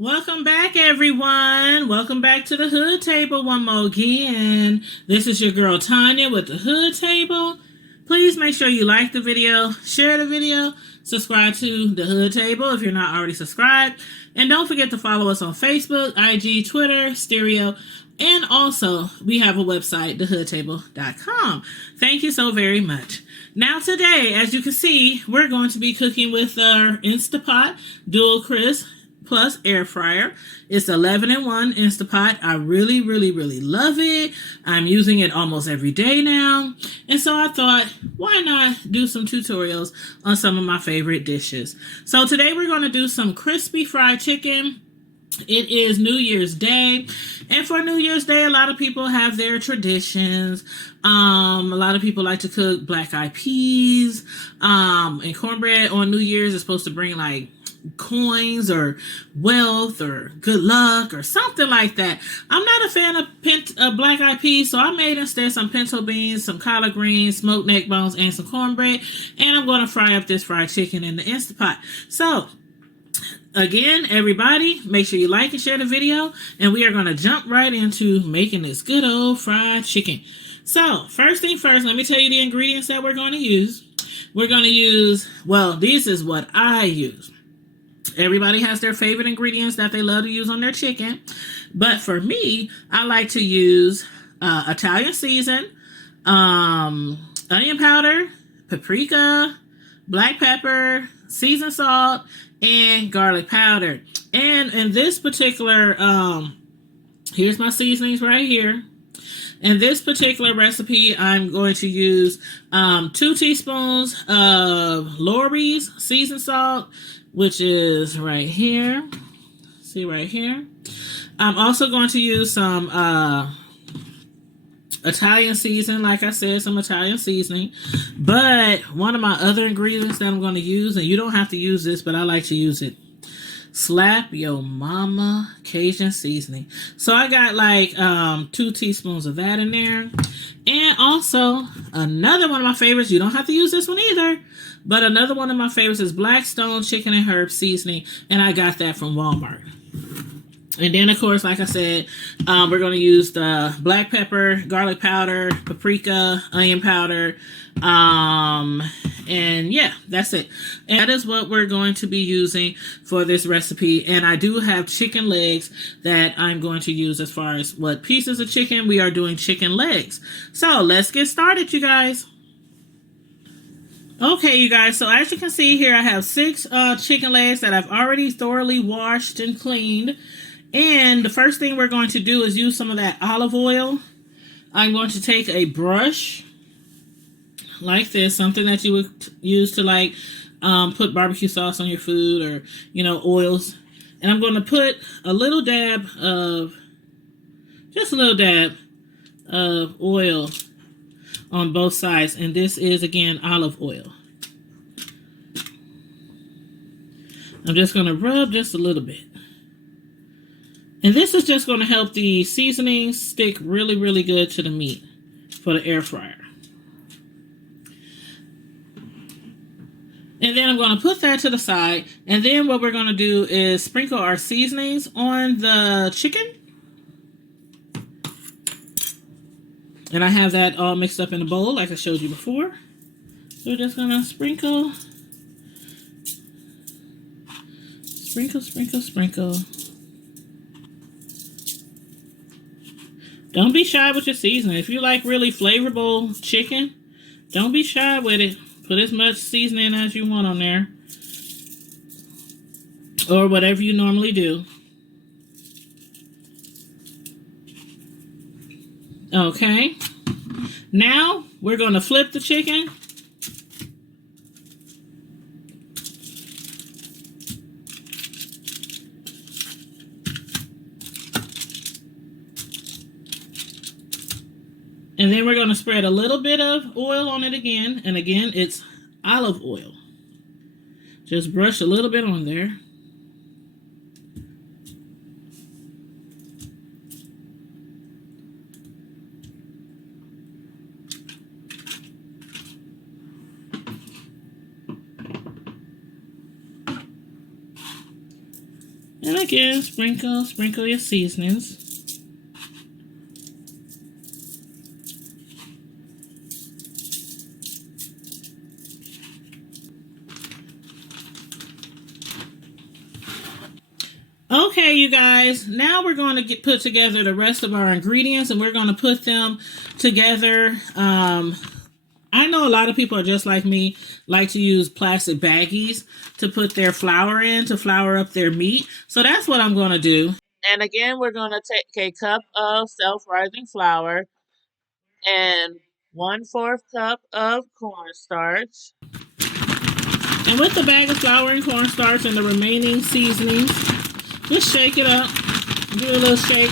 Welcome back, everyone. Welcome back to the Hood Table one more again. This is your girl Tanya with the Hood Table. Please make sure you like the video, share the video, subscribe to the Hood Table if you're not already subscribed, and don't forget to follow us on Facebook, IG, Twitter, Stereo, and also we have a website, thehoodtable.com. Thank you so very much. Now today, as you can see, we're going to be cooking with our Instapot Dual Crisp plus air fryer. It's 11-in-1 Instapot. I really love it. I'm using it almost every day now. And so I thought, why not do some tutorials on some of my favorite dishes? So today we're going to do some crispy fried chicken. It is New Year's Day, and for New Year's Day, a lot of people have their traditions. A lot of people like to cook black eyed peas, and cornbread on New Year's is supposed to bring like coins or wealth or good luck or something like that. I'm not a fan of black eyed peas, so I made instead some pinto beans, some collard greens, smoked neck bones, and some cornbread, and I'm going to fry up this fried chicken in the Instapot. So again, everybody, make sure you like and share the video, and we are going to jump right into making this good old fried chicken. So first thing first, let me tell you the ingredients that we're going to use. We're going to use, well, this is what I use. Everybody has their favorite ingredients that they love to use on their chicken. But for me, I like to use Italian season, onion powder, paprika, black pepper, seasoned salt, and garlic powder. And in this particular, here's my seasonings right here. In this particular recipe, I'm going to use 2 teaspoons of Lawry's seasoned salt, which is right here. See right here. I'm also going to use some Italian seasoning, like I said, some Italian seasoning. But one of my other ingredients that I'm going to use, and you don't have to use this, but I like to use it, Slap Your Mama Cajun seasoning. So I got like 2 teaspoons of that in there. And also another one of my favorites, you don't have to use this one either, but another one of my favorites is Blackstone chicken and herb seasoning, and I got that from Walmart. And then, of course, like I said, we're going to use the black pepper, garlic powder, paprika, onion powder, and yeah, that's it. And that is what we're going to be using for this recipe. And I do have chicken legs that I'm going to use as far as what pieces of chicken. We are doing chicken legs. So let's get started, you guys. Okay, you guys, so as you can see here, I have 6 chicken legs that I've already thoroughly washed and cleaned. And the first thing we're going to do is use some of that olive oil. I'm going to take a brush like this, something that you would use to like put barbecue sauce on your food, or, you know, oils. And I'm going to put a little dab of, just a little dab of oil on both sides. And this is, again, olive oil. I'm just going to rub just a little bit. And this is just going to help the seasonings stick really good to the meat for the air fryer. And then I'm going to put that to the side. And then what we're going to do is sprinkle our seasonings on the chicken. And I have that all mixed up in a bowl like I showed you before. So we're just going to sprinkle. Sprinkle. Don't be shy with your seasoning. If you like really flavorful chicken, don't be shy with it. Put as much seasoning as you want on there, or whatever you normally do. Okay. Now we're going to flip the chicken. And then we're going to spread a little bit of oil on it again. And again, it's olive oil. Just brush a little bit on there. And again, sprinkle your seasonings. Okay, you guys, now we're going to put together the rest of our ingredients, and we're going to put them together. I know a lot of people are just like me, like to use plastic baggies to put their flour in, to flour up their meat. So that's what I'm going to do. And again, we're going to take a cup of self-rising flour and 1/4 cup of cornstarch. And with the bag of flour and cornstarch and the remaining seasonings, just shake it up. Do a little shake.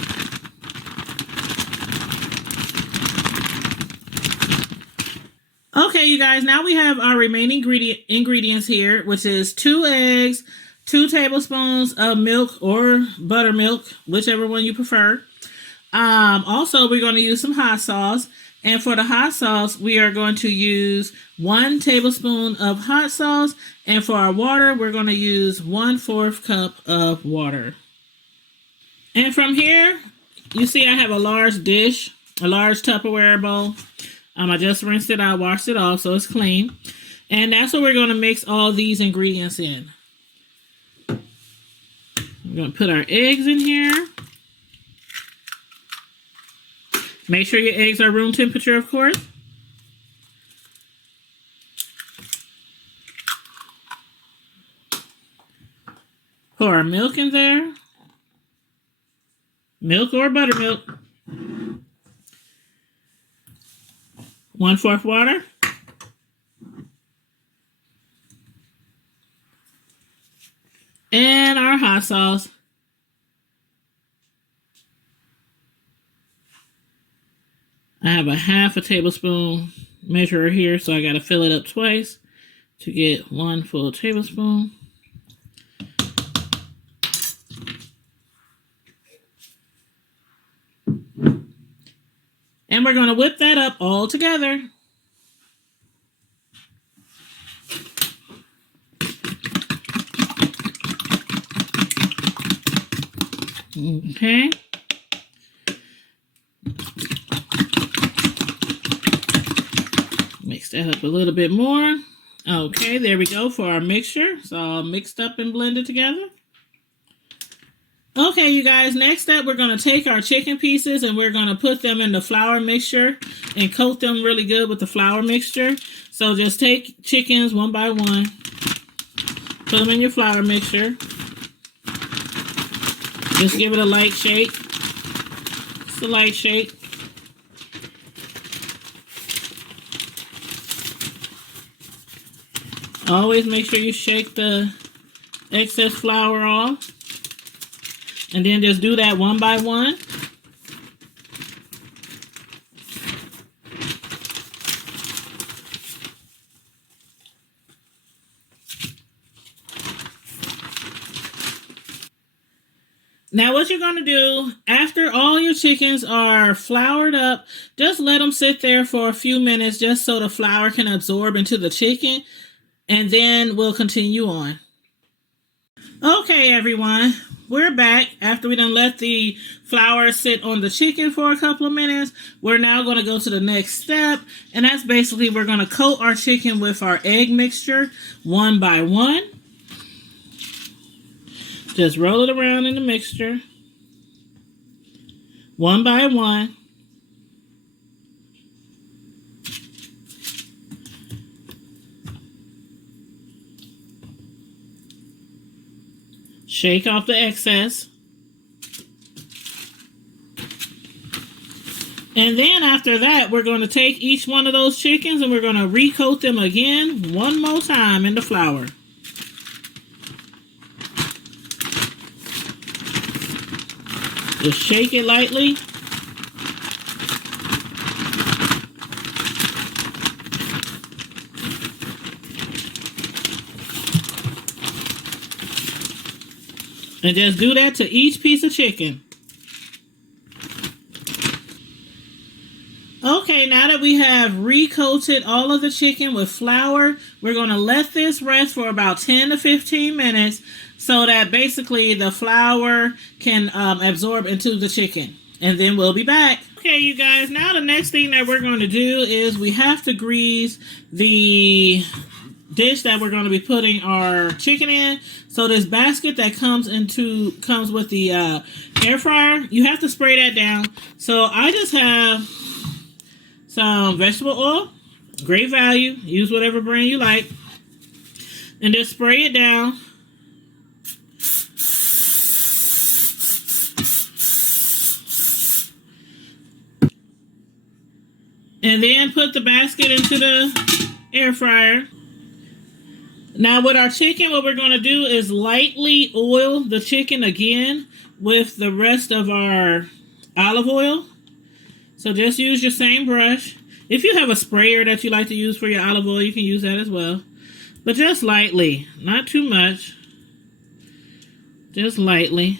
Okay, you guys, now we have our remaining ingredients here, which is 2 eggs, 2 tablespoons of milk or buttermilk, whichever one you prefer. Also, we're going to use some hot sauce. And for the hot sauce, we are going to use 1 tablespoon of hot sauce. And for our water, we're going to use 1/4 cup of water. And from here, you see I have a large dish, a large Tupperware bowl. I just rinsed it out, washed it off, so it's clean. And that's what we're going to mix all these ingredients in. We're going to put our eggs in here. Make sure your eggs are room temperature, of course. Pour our milk in there. Milk or buttermilk. 1/4 water. And our hot sauce. I have a 1/2 tablespoon measurer here, so I got to fill it up twice to get 1 full tablespoon. And we're going to whip that up all together. Okay. Mix that up a little bit more. Okay, there we go for our mixture. It's all mixed up and blended together. Okay, you guys, next up, we're going to take our chicken pieces and we're going to put them in the flour mixture and coat them really good with the flour mixture. So just take chickens one by one, put them in your flour mixture. Just give it a light shake. Just a light shake. Always make sure you shake the excess flour off. And then just do that one by one. Now what you're going to do, after all your chickens are floured up, just let them sit there for a few minutes just so the flour can absorb into the chicken. And then we'll continue on. Okay, everyone. We're back after we done let the flour sit on the chicken for a couple of minutes. We're now going to go to the next step, and that's basically we're going to coat our chicken with our egg mixture one by one. Just roll it around in the mixture one by one. Shake off the excess. And then after that, we're going to take each one of those chickens and we're going to recoat them again one more time in the flour. Just shake it lightly. And just do that to each piece of chicken. Okay, now that we have recoated all of the chicken with flour, we're going to let this rest for about 10 to 15 minutes so that basically the flour can absorb into the chicken. And then we'll be back. Okay, you guys, now the next thing that we're going to do is we have to grease the dish that we're going to be putting our chicken in. So this basket that comes with the air fryer, you have to spray that down. So I just have some vegetable oil, great value, use whatever brand you like, and just spray it down. And then put the basket into the air fryer. Now with our chicken, what we're going to do is lightly oil the chicken again with the rest of our olive oil. So just use your same brush. If you have a sprayer that you like to use for your olive oil, you can use that as well. But just lightly, not too much. Just lightly.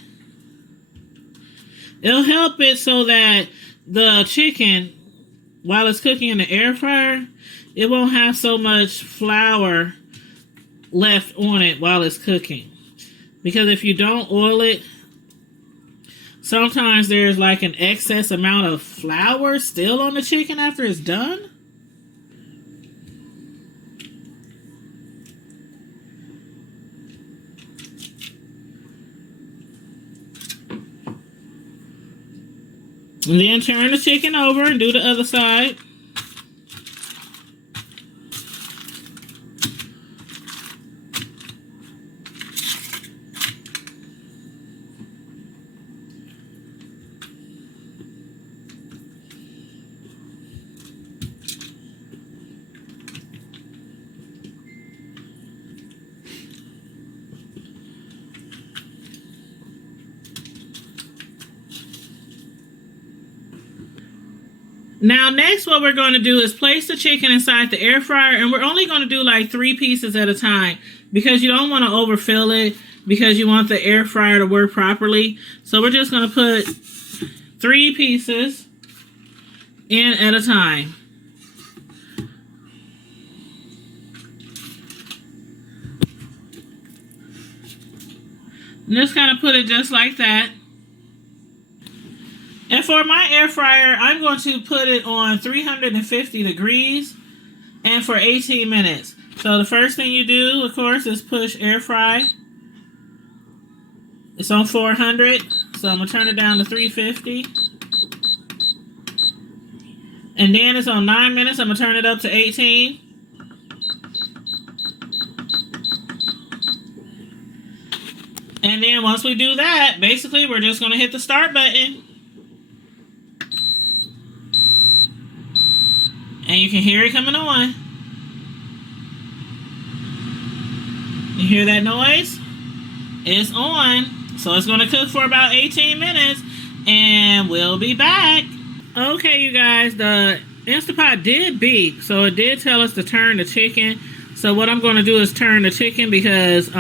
It'll help it so that the chicken, while it's cooking in the air fryer, it won't have so much flour left on it while it's cooking. Because if you don't oil it, sometimes there's like an excess amount of flour still on the chicken after it's done. And then turn the chicken over and do the other side. Now next what we're going to do is place the chicken inside the air fryer, and we're only going to do like 3 pieces at a time because you don't want to overfill it because you want the air fryer to work properly. So we're just going to put 3 pieces in at a time. And just kind of put it just like that. And for my air fryer, I'm going to put it on 350 degrees and for 18 minutes. So the first thing you do, of course, is push air fry. It's on 400, so I'm going to turn it down to 350. And then it's on 9 minutes. I'm going to turn it up to 18. And then once we do that, basically we're just going to hit the start button. And you can hear it coming on. You hear that noise? It's on. So it's going to cook for about 18 minutes. And we'll be back. Okay, you guys. The Instant Pot did beep. So it did tell us to turn the chicken. So what I'm going to do is turn the chicken because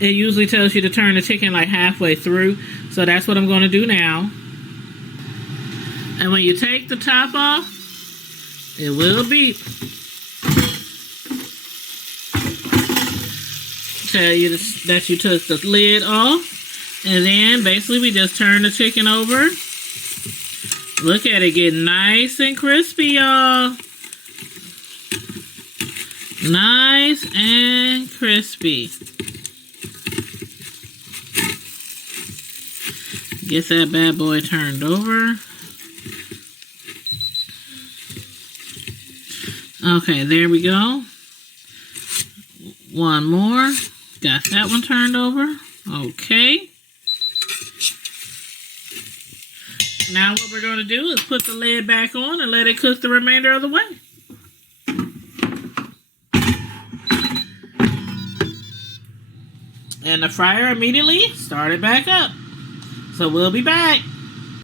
it usually tells you to turn the chicken like halfway through. So that's what I'm going to do now. And when you take the top off, it will beep. Tell you that you took the lid off. And then basically we just turn the chicken over. Look at it getting nice and crispy, y'all. Nice and crispy. Get that bad boy turned over. Okay, there we go. One more. Got that one turned over. Okay. Now what we're going to do is put the lid back on and let it cook the remainder of the way. And the fryer immediately started back up. So we'll be back.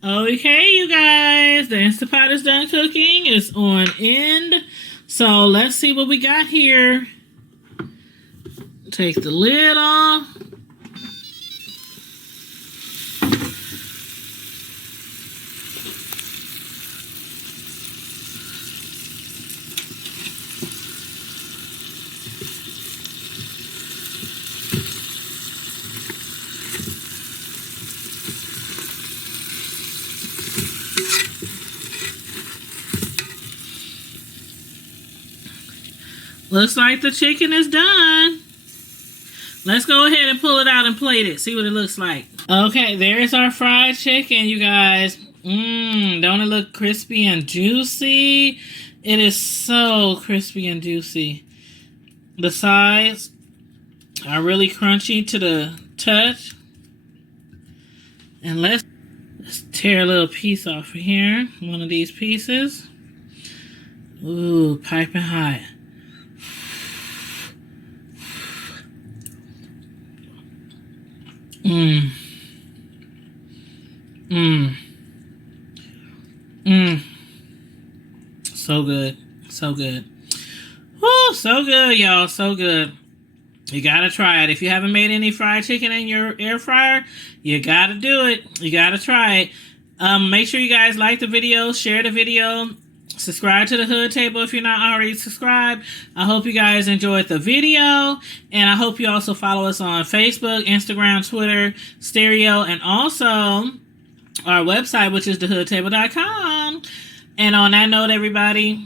Okay, you guys. The Instant Pot is done cooking. It's on end. So let's see what we got here. Take the lid off. Looks like the chicken is done. Let's go ahead and pull it out and plate it. See what it looks like. Okay, there's our fried chicken, you guys. Don't it look crispy and juicy? It is so crispy and juicy. The sides are really crunchy to the touch. And let's tear a little piece off of here. One of these pieces. Ooh, piping hot. So good. So good. Woo, so good, y'all. So good. You gotta try it. If you haven't made any fried chicken in your air fryer, you gotta do it. You gotta try it. Make sure you guys like the video, share the video, subscribe to the Hood Table if you're not already subscribed. I hope you guys enjoyed the video, and I hope you also follow us on Facebook, Instagram, Twitter, Stereo, and also our website, which is thehoodtable.com. And on that note, everybody,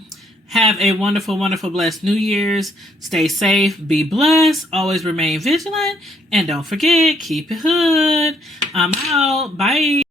have a wonderful, wonderful, blessed New Year's. Stay safe, be blessed, always remain vigilant, and don't forget, keep it hood. I'm out. Bye.